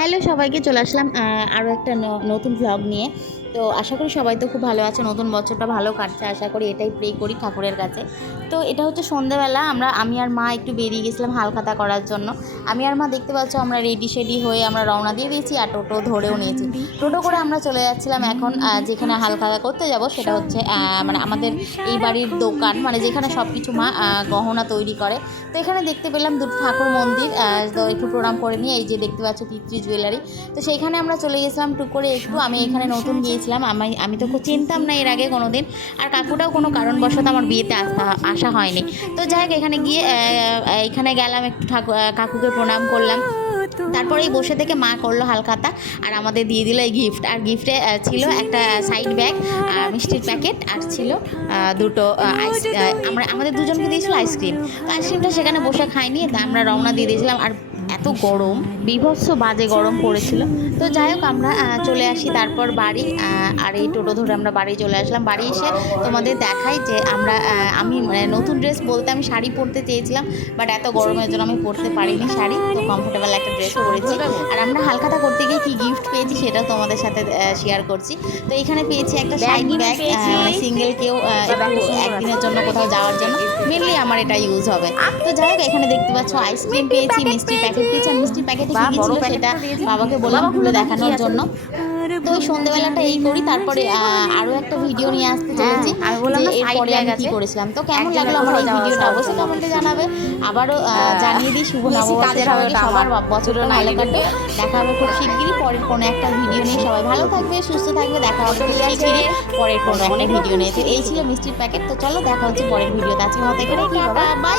Hello সবাইকে, চলে আসলাম আরও একটা নতুন ভ্লগ নিয়ে। তো আশা করি সবাই তো খুব ভালো আছে, নতুন বছরটা ভালো কাটছে, আশা করি এটাই প্রে করি ঠাকুরের কাছে। তো এটা হচ্ছে সন্ধ্যেবেলা, আমি আর মা একটু বেরিয়ে গেছিলাম হালখাতা করার জন্য। আমি আর মা দেখতে পাচ্ছ আমরা রেডি হয়ে আমরা রওনা দিয়ে দিয়েছি, আর টোটো ধরেও নিয়েছি। টোটো করে আমরা চলে যাচ্ছিলাম এখন যেখানে হালখাতা করতে যাব, সেটা হচ্ছে মানে আমাদের এই বাড়ির দোকান, মানে যেখানে সব কিছু মা গহনা তৈরি করে। তো এখানে দেখতে পেলাম দুটো ঠাকুর মন্দির, তো একটু প্রণাম করে নিয়ে এই যে দেখতে পাচ্ছ পিতৃ জুয়েলারি। তো সেইখানে আমরা চলে গেছিলাম টুক করে একটু। আমি এখানে নতুন গিয়েছিলাম, আমি তো চিনতাম না এর আগে কোনো দিন, আর কাকুটাও কোনো কারণবশত আমার বিয়েতে আসা হয়নি। তো যাই হোক, এখানে গিয়ে এখানে গেলাম, একটু কাকুকে প্রণাম করলাম। তারপরেই বসে থেকে মা করলো হালখাতা আর আমাদের দিয়ে দিল এই গিফট। আর গিফটে ছিল একটা সাইড ব্যাগ, মিষ্টির প্যাকেট, আর ছিল দুটো আমাদের দুজনকে দিয়েছিল আইসক্রিম। তো আইসক্রিমটা সেখানে বসে খাইনি, তা আমরা রওনা দিয়ে দিয়েছিলাম। আর এত গরম, বিভৎস বাজে গরম পড়েছিল। তো যাই হোক, আমরা চলে আসি তারপর বাড়ি, আর এই টোটো ধরে আমরা বাড়ি চলে আসলাম। বাড়ি এসে তোমাদের দেখাই যে আমি মানে নতুন ড্রেস বলতে আমি শাড়ি পরতে চেয়েছিলাম, বাট এত গরমের জন্য আমি পরতে পারিনি শাড়ি। তো কমফোর্টেবল একটা ড্রেস পরেছি। আর আমরা হালখাতা করতে গিয়ে কী গিফট পেয়েছি সেটাও তোমাদের সাথে শেয়ার করছি। তো এখানে পেয়েছি একটা সাইড ব্যাগ, সিঙ্গেল কেউ একদিনের জন্য কোথাও যাওয়ার জন্য, মেনলি আমার এটা ইউজ হবে। তো যাই হোক, এখানে দেখতে পাচ্ছ আইসক্রিম পেয়েছি, মিষ্টির প্যাকেট পেয়েছি। আর মিষ্টির প্যাকেটে কী ছিল সেটা বাবাকে বললাম খুলে দেখানোর জন্য। তো ওই সন্ধ্যেবেলাটা এই করি। তারপরে আরও একটা ভিডিও নিয়ে আসতে চলেছি যে এরপরে আমি কী করেছিলাম। তো কেমন লাগলো আমার এই ভিডিওটা অবশ্যই কমেন্টে জানাবে। আবারও জানিয়ে দিই শুভ নববর্ষের সবার বছরও ভালো কাটবে। দেখা হবে খুব শিগগিরই পরের কোনো একটা ভিডিও নিয়ে। সবাই ভালো থাকবে, সুস্থ থাকবে, দেখা হবে খুব শিগগিরই পরের কোনো একটা ভিডিও নিয়ে। তো এই ছিল মিষ্টির প্যাকেট। তো চলো দেখা হচ্ছে পরের ভিডিওতে। আজকের মতো এখানে, বাই।